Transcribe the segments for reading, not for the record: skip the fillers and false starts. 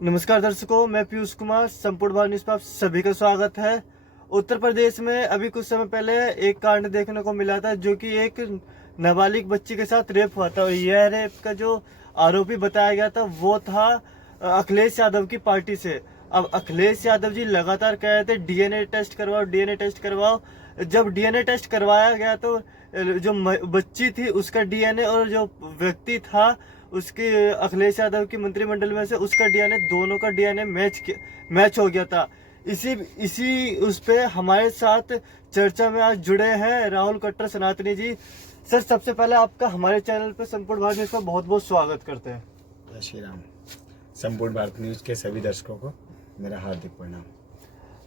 नमस्कार दर्शकों, मैं पीयूष कुमार। संपूर्ण भारत न्यूज पर आप सभी का स्वागत है। उत्तर प्रदेश में अभी कुछ समय पहले एक कांड देखने को मिला था, जो कि एक नाबालिग बच्ची के साथ रेप हुआ था। और यह रेप का जो आरोपी बताया गया था वो था अखिलेश यादव की पार्टी से। अब अखिलेश यादव जी लगातार कह रहे थे डीएनए टेस्ट करवाओ, डीएनए टेस्ट करवाओ। जब डीएनए टेस्ट करवाया गया तो जो बच्ची थी उसका डीएनए और जो व्यक्ति था उसके अखिलेश यादव की मंत्रिमंडल में से उसका डीएनए, दोनों का डीएनए मैच हो गया था। इसी इसी उस पे हमारे साथ चर्चा में आज जुड़े हैं राहुल कट्टर सनातनी जी। सर, सबसे पहले आपका हमारे चैनल पे संपूर्ण भारत न्यूज का बहुत बहुत स्वागत करते हैं। जय श्री राम। संपूर्ण भारत न्यूज के सभी दर्शकों को मेरा हार्दिक प्रणाम।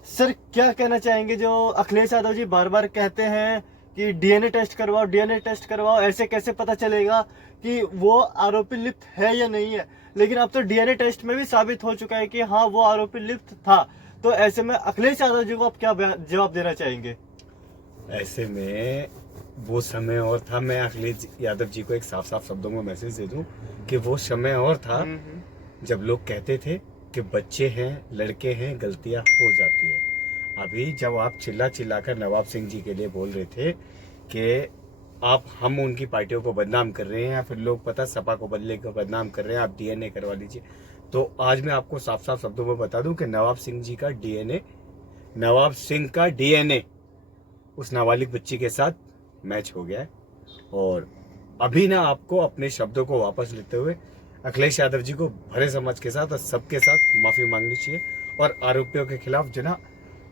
सर, क्या कहना चाहेंगे, जो अखिलेश यादव जी बार बार कहते हैं कि डीएनए टेस्ट करवाओ, डीएनए टेस्ट करवाओ, ऐसे कैसे पता चलेगा कि वो आरोपी लिप्त है या नहीं है? लेकिन अब तो डीएनए टेस्ट में भी साबित हो चुका है कि हाँ, वो आरोपी लिप्त था। तो ऐसे में अखिलेश यादव जी को आप क्या जवाब देना चाहेंगे? ऐसे में वो समय और था, मैं अखिलेश यादव जी को एक साफ साफ शब्दों में मैसेज दे दूं कि वो समय और था जब लोग कहते थे कि बच्चे हैं, लड़के हैं, गलतियां हो जाती है। अभी जब आप चिल्ला चिल्ला कर नवाब सिंह जी के लिए बोल रहे थे कि हम उनकी पार्टियों को बदनाम कर रहे हैं, या फिर लोग पता सपा को बदले को बदनाम कर रहे हैं, आप डीएनए करवा लीजिए, तो आज मैं आपको साफ साफ शब्दों में बता दूं कि नवाब सिंह का डीएनए उस नाबालिग बच्ची के साथ मैच हो गया है। और अभी ना आपको अपने शब्दों को वापस लेते हुए अखिलेश यादव जी को भरे समाज के साथ और सबके साथ माफी मांगनी चाहिए, और आरोपियों के खिलाफ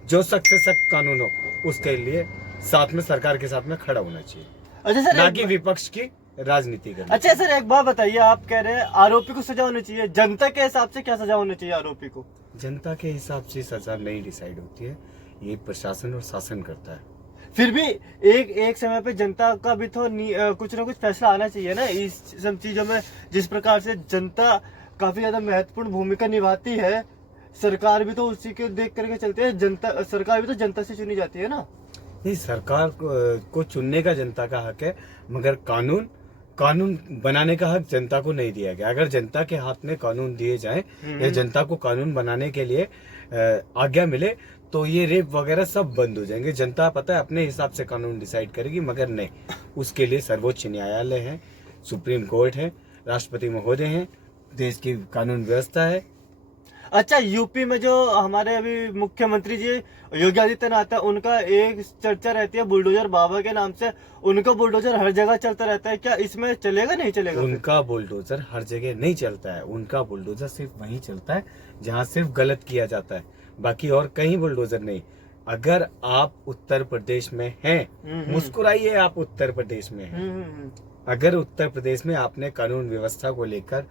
जो सख्त से सख्त कानून हो उसके लिए साथ में सरकार के साथ में खड़ा होना चाहिए। अच्छा सर, ना कि विपक्ष की राजनीति करनी। अच्छा सर, एक बात बताइए, आप कह रहे हैं आरोपी को सजा होनी चाहिए, जनता के हिसाब से क्या सजा होनी चाहिए आरोपी को? जनता के हिसाब से सजा नहीं डिसाइड होती है, ये प्रशासन और शासन करता है। फिर भी एक समय पे जनता का भी तो कुछ ना कुछ फैसला आना चाहिए ना इस सब चीजों में। जिस प्रकार से जनता काफी ज्यादा महत्वपूर्ण भूमिका निभाती है, सरकार भी तो उसी के देख करके चलती है। सरकार भी तो जनता से चुनी जाती है ना। नहीं, सरकार को चुनने का जनता का हक है, मगर कानून बनाने का हक जनता को नहीं दिया गया। अगर जनता के हाथ में कानून दिए जाएं या जनता को कानून बनाने के लिए आज्ञा मिले तो ये रेप वगैरह सब बंद हो जाएंगे। जनता पता है अपने हिसाब से कानून डिसाइड करेगी, मगर नहीं, उसके लिए सर्वोच्च न्यायालय है, सुप्रीम कोर्ट है, राष्ट्रपति महोदय हैं, देश की कानून व्यवस्था है। अच्छा, यूपी में जो हमारे अभी मुख्यमंत्री जी योगी आदित्यनाथ है, उनका एक चर्चा रहती है बुलडोजर बाबा के नाम से। उनका बुलडोजर हर जगह चलता रहता है, क्या इसमें चलेगा, नहीं चलेगा? उनका बुलडोजर हर जगह नहीं चलता है, उनका बुलडोजर सिर्फ वहीं चलता है जहां सिर्फ गलत किया जाता है, बाकी और कहीं बुलडोजर नहीं। अगर आप उत्तर प्रदेश में हैं, मुस्कुराइए, आप उत्तर प्रदेश में हैं। अगर उत्तर प्रदेश में आपने कानून व्यवस्था को लेकर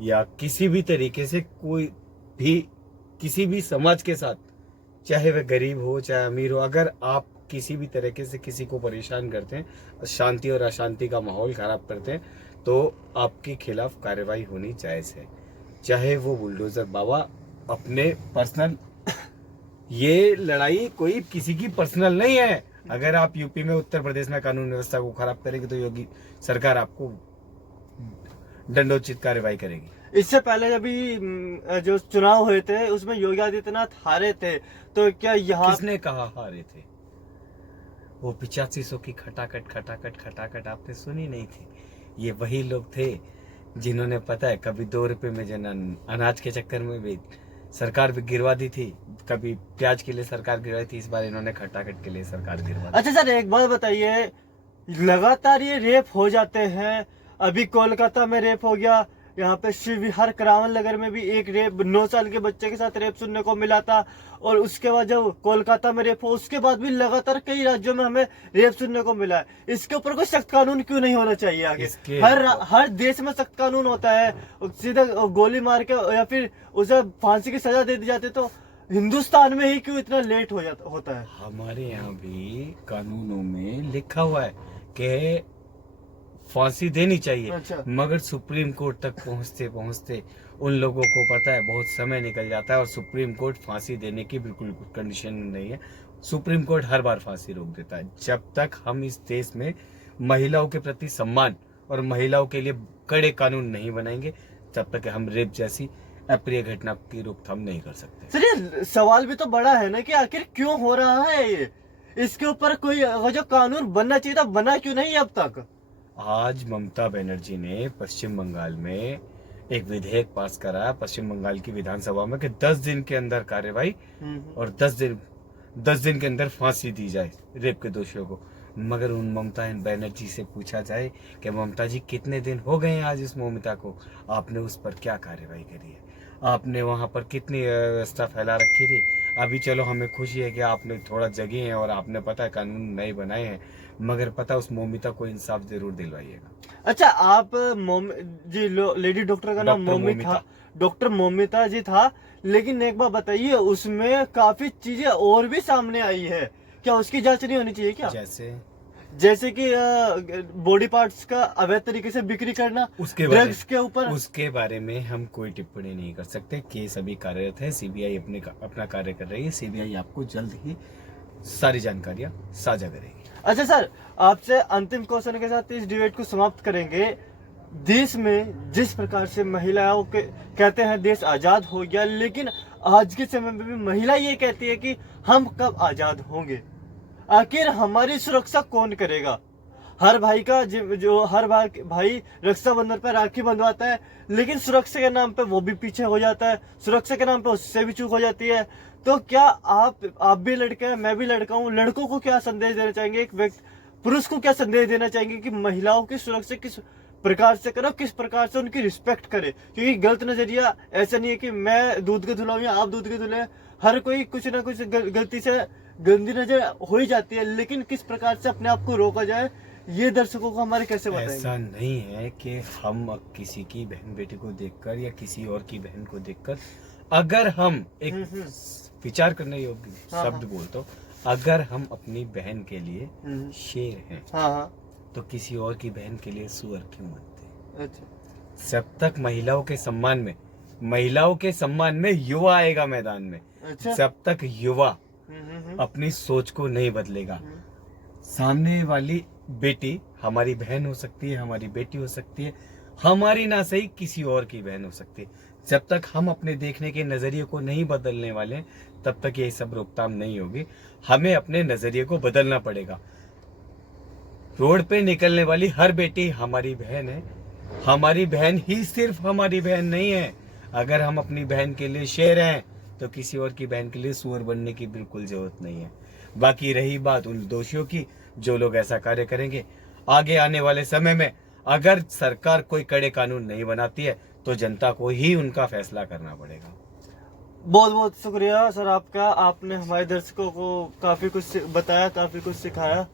या किसी भी तरीके से किसी भी समाज के साथ, चाहे वह गरीब हो चाहे अमीर हो, अगर आप किसी भी तरीके से किसी को परेशान करते हैं, शांति और अशांति का माहौल खराब करते हैं, तो आपके खिलाफ कार्रवाई होनी जायज है। चाहे वो बुलडोजर बाबा अपने पर्सनल, ये लड़ाई कोई किसी की पर्सनल नहीं है। अगर आप यूपी में, उत्तर प्रदेश में कानून व्यवस्था को खराब करेगी तो योगी सरकार आपको दंडोचित कार्रवाई करेगी। इससे पहले अभी जो चुनाव हुए थे उसमें योगी आदित्यनाथ हारे थे, तो क्या यहाँ किसने कहा हारे थे? वो 8500 की खटाखट आपने सुनी नहीं थी? ये वही लोग थे जिन्होंने, पता है, कभी 2 रुपए में अनाज के चक्कर में भी सरकार भी गिरवा दी थी, कभी प्याज के लिए सरकार गिरवाई थी, इस बार इन्होंने खटाखट के लिए सरकार गिरवा दी। अच्छा सर, एक बात बताइए, लगातार ये रेप हो जाते हैं। अभी कोलकाता में रेप हो गया, यहाँ पे शिव विहार करावन नगर में भी एक रेप 9 साल के बच्चे के साथ रेप सुनने को मिला था। और उसके बाद जब कोलकाता में रेप हो, उसके बाद भी लगातार कई राज्यों में हमें रेप सुनने को मिला है। इसके ऊपर कोई सख्त कानून क्यों नहीं होना चाहिए आगे? हर देश में सख्त कानून होता है, सीधा गोली मार के या फिर उसे फांसी की सजा दे दी जाती है, तो हिंदुस्तान में ही क्यों इतना लेट होता है? हमारे यहाँ भी कानूनों में लिखा हुआ है कि फांसी देनी चाहिए। अच्छा। मगर सुप्रीम कोर्ट तक पहुंचते पहुंचते उन लोगों को पता है बहुत समय निकल जाता है, और सुप्रीम कोर्ट फांसी देने की बिल्कुल कंडीशन में नहीं है। सुप्रीम कोर्ट हर बार फांसी रोक देता है। जब तक हम इस देश में महिलाओं के प्रति सम्मान और महिलाओं के लिए कड़े कानून नहीं बनाएंगे, तब तक हम रेप जैसी अप्रिय घटना की रोकथाम नहीं कर सकते। सर ये सवाल भी तो बड़ा है ना कि आखिर क्यों हो रहा है ये, इसके ऊपर कोई जो कानून बनना चाहिए था बना क्यों नहीं अब तक। आज ममता बनर्जी ने पश्चिम बंगाल में एक विधेयक पास करा पश्चिम बंगाल की विधानसभा में कि 10 दिन के अंदर कार्रवाई और 10 दिन के अंदर फांसी दी जाए रेप के दोषियों को। मगर उन ममता बनर्जी से पूछा जाए कि ममता जी कितने दिन हो गए हैं आज इस ममता को, आपने उस पर क्या कार्रवाई करी है, आपने वहां पर कितनी व्यवस्था फैला रखी थी। अभी चलो हमें खुशी है कि आपने थोड़ा जगे हैं और आपने पता है कानून नए बनाए हैं, मगर पता उस मोमिता को इंसाफ जरूर दिलवाइएगा। अच्छा आप जी लेडी डॉक्टर का नाम डॉक्टर मोमिता, मोमिता। डॉक्टर मोमिता जी था, लेकिन एक बार बताइए उसमें काफी चीजें और भी सामने आई है, क्या उसकी जांच नहीं होनी चाहिए क्या? जैसे कि बॉडी पार्ट्स का अवैध तरीके से बिक्री करना, ड्रग्स के ऊपर। उसके बारे में हम कोई टिप्पणी नहीं कर सकते। केस अभी कार्यरत है, सीबीआई अपना कार्य कर रही है। सीबीआई आपको जल्द ही सारी जानकारियां साझा करेगी। अच्छा सर, आपसे अंतिम क्वेश्चन के साथ इस डिबेट को समाप्त करेंगे। देश में जिस प्रकार से महिलाओं के कहते हैं देश आजाद हो गया, लेकिन आज के समय में भी महिला ये कहती है कि हम कब आजाद होंगे, आखिर हमारी सुरक्षा कौन करेगा। हर भाई का जो हर भाई रक्षाबंधन पर राखी बंधवाता है, लेकिन सुरक्षा के नाम पे वो भी पीछे हो जाता है, सुरक्षा के नाम पे उससे भी चूक हो जाती है। तो क्या आप भी लड़के हैं, मैं भी लड़का हूँ, लड़कों को क्या संदेश देना चाहेंगे, एक व्यक्ति पुरुष को क्या संदेश देना चाहेंगे कि महिलाओं की सुरक्षा किस प्रकार से करो, किस प्रकार से उनकी रिस्पेक्ट करे। क्योंकि गलत नजरिया ऐसा नहीं है कि मैं दूध के धुला हूं या आप दूध के धुले, हर कोई कुछ ना कुछ गलती से गंदी नजर हो ही जाती है, लेकिन किस प्रकार से अपने आप को रोका जाए ये दर्शकों को हमारे कैसे बताएंगे? ऐसा नहीं है कि हम किसी की बहन बेटी को देखकर या किसी और की बहन को देखकर, अगर हम एक विचार करने योग्य शब्द बोलते हो, अगर हम अपनी बहन के लिए शेर हैं, तो किसी और की बहन के लिए सुअर क्यों बनते? अच्छा। जब तक महिलाओं के सम्मान में युवा आएगा मैदान में, अच्छा। जब तक युवा अपनी सोच को नहीं बदलेगा, सामने वाली बेटी हमारी बहन हो सकती है, हमारी बेटी हो सकती है, हमारी ना सही किसी और की बहन हो सकती है, जब तक हम अपने देखने के नजरिए को नहीं बदलने वाले तब तक ये सब रोकथाम नहीं होगी। हमें अपने नजरिए को बदलना पड़ेगा। रोड पे निकलने वाली हर बेटी हमारी बहन है, हमारी बहन ही सिर्फ हमारी बहन नहीं है। अगर हम अपनी बहन के लिए शेर हैं तो किसी और की बहन के लिए सुअर बनने की बिल्कुल जरूरत नहीं है। बाकी रही बात उन दोषियों की जो लोग ऐसा कार्य करेंगे, आगे आने वाले समय में अगर सरकार कोई कड़े कानून नहीं बनाती है तो जनता को ही उनका फैसला करना पड़ेगा। बहुत बहुत शुक्रिया सर आपका, आपने हमारे दर्शकों को काफी कुछ बताया, काफी कुछ सिखाया।